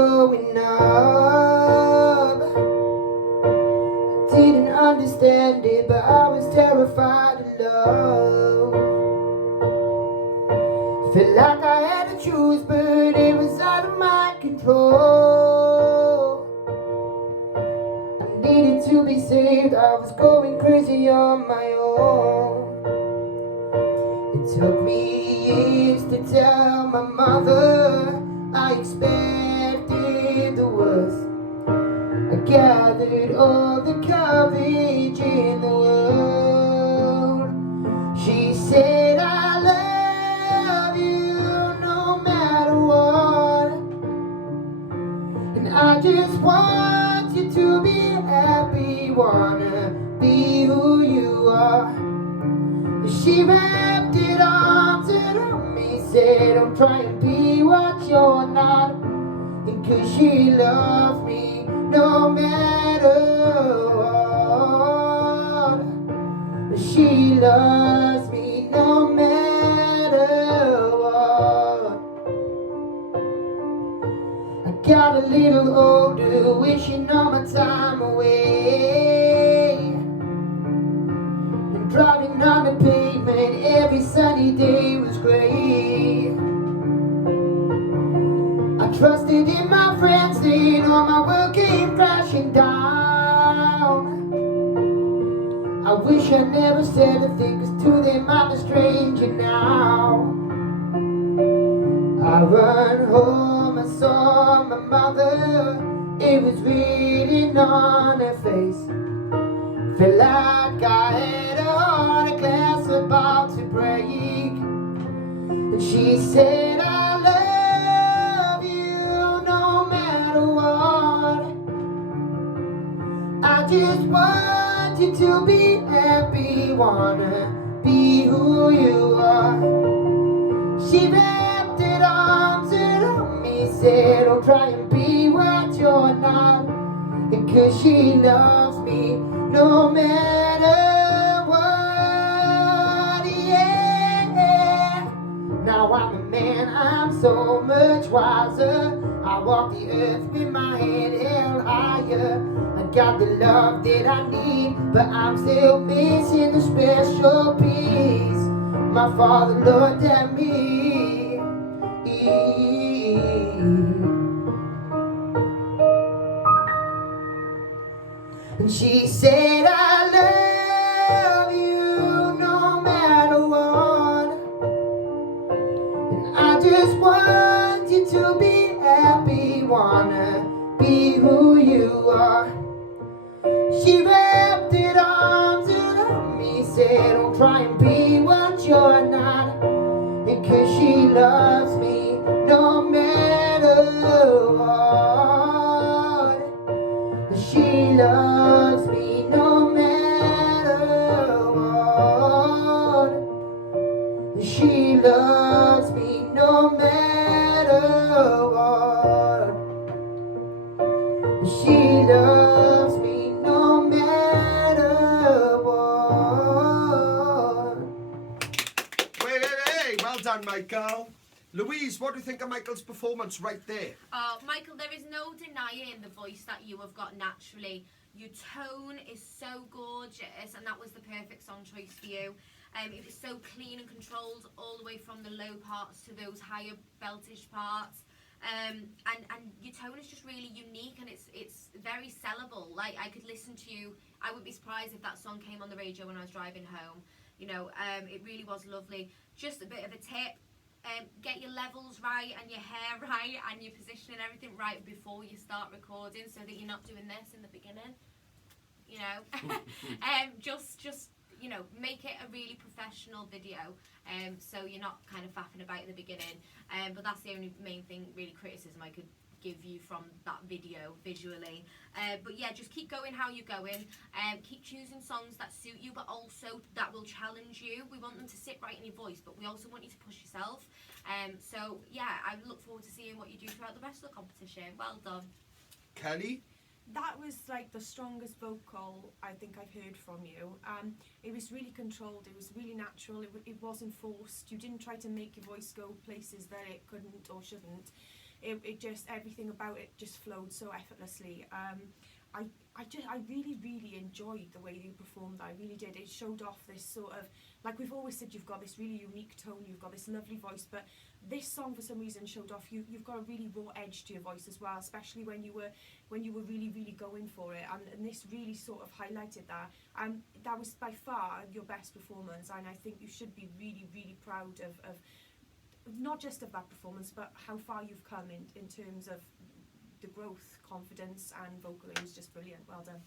growing up. Didn't understand it, but I was terrified of love. Felt like I had to choose, but it was out of my control. I needed to be saved, I was going crazy on my own. It took me years to tell my mother I expected the worst. I gathered all the courage in the world. She said, I love you no matter what, and I just want you to be happy, wanna be who you are. She wrapped her arms around me, said, don't try and be what you're not, and 'cause she loves me no matter what. She loves me no matter what. I got a little older, wishing all my time away, and driving on the pavement every sunny day was great. I trusted in my friends, then all my world came crashing down. I wish I never said a thing, 'cause to them I'm a stranger now. I run home, I saw my mother, it was written on her face. Felt like I had a heart, a glass about to break. And she said, I love you no matter what. I just want you to be happy, wanna be who you are. She wrapped her arms around me, said, don't try and be what you're not, and 'cause she loves me no matter what, yeah. Now I'm a man, I'm so much wiser. I walk the earth with my head held higher. I got the love that I need, but I'm still missing the special piece. My father looked at me, and she said, I love you no matter what, and I just want you to be happy, wanna be who you are. She wrapped her arms around me, said, don't try and be what you're not, and 'cause she loves me no matter what. She loves me no matter what. She loves me no matter what. She loves me no matter what. Hey, well done, Michael. Louise, what do you think of Michael's performance right there? Oh, Michael, there is no denying the voice that you have got naturally. Your tone is so gorgeous, and that was the perfect song choice for you. It was so clean and controlled all the way from the low parts to those higher beltish parts. And your tone is just really unique, and it's very sellable. Like, I could listen to you. I wouldn't be surprised if that song came on the radio when I was driving home. You know, it really was lovely. Just a bit of a tip. Get your levels right and your hair right and your position and everything right before you start recording, so that you're not doing this in the beginning, you know. Just you know, make it a really professional video, so you're not kind of faffing about at the beginning, but that's the only main thing, really, criticism I could give you from that video visually. But yeah, just keep going how you're going, keep choosing songs that suit you, but also that will challenge you. We want them to sit right in your voice, but we also want you to push yourself. So yeah, I look forward to seeing what you do throughout the rest of the competition. Well done. Kelly? That was like the strongest vocal I think I've heard from you. It was really controlled, it was really natural, it wasn't forced. You didn't try to make your voice go places that it couldn't or shouldn't. it just, everything about it just flowed so effortlessly. I really enjoyed the way you performed. I really did. It showed off this sort of, like we've always said, you've got this really unique tone, you've got this lovely voice, but this song for some reason showed off you've got a really raw edge to your voice as well, especially when you were really going for it, and this really sort of highlighted that. That was by far your best performance, and I think you should be really proud of not just of that performance, but how far you've come in terms of the growth, confidence, and vocal. It was just brilliant. Well done.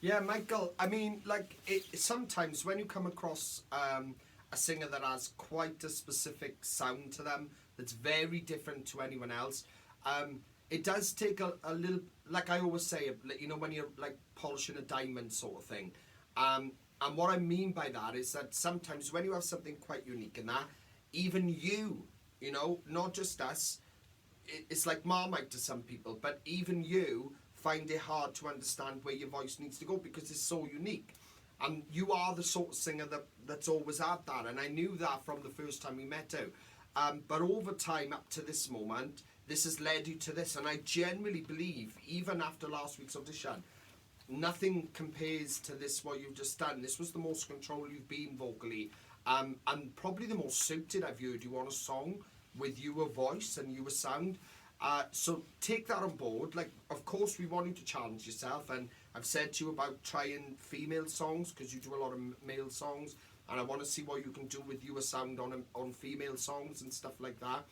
Yeah, Michael, I mean, like, sometimes when you come across a singer that has quite a specific sound to them that's very different to anyone else, it does take a little, like I always say, you know, when you're like polishing a diamond sort of thing. And what I mean by that is that sometimes when you have something quite unique in that, even you know, not just us, it's like Marmite to some people, but even you find it hard to understand where your voice needs to go because it's so unique. And you are the sort of singer that's always had that, and I knew that from the first time we met you. But over time, up to this moment, this has led you to this, and I genuinely believe, even after last week's audition, nothing compares to this, what you've just done. This was the most control you've been vocally, and probably the most suited I've heard you on a song with your voice and your sound. So take that on board. Like, of course, we want you to challenge yourself, and I've said to you about trying female songs because you do a lot of male songs, and I want to see what you can do with your sound on female songs and stuff like that.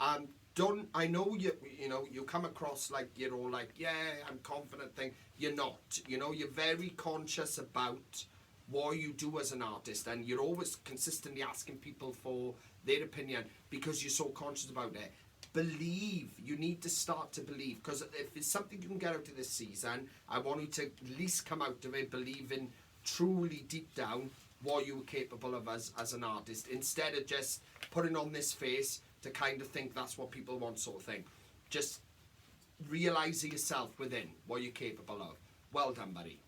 I know you know you come across like you're all like, yeah, I'm confident thing. You're not. You know, you're very conscious about what you do as an artist, and you're always consistently asking people for their opinion because you're so conscious about it. Believe. You need to start to believe, because if it's something you can get out of this season, I want you to at least come out of it believing truly deep down what you were capable of as an artist, instead of just putting on this face to kind of think that's what people want sort of thing. Just realise yourself within what you're capable of. Well done, buddy.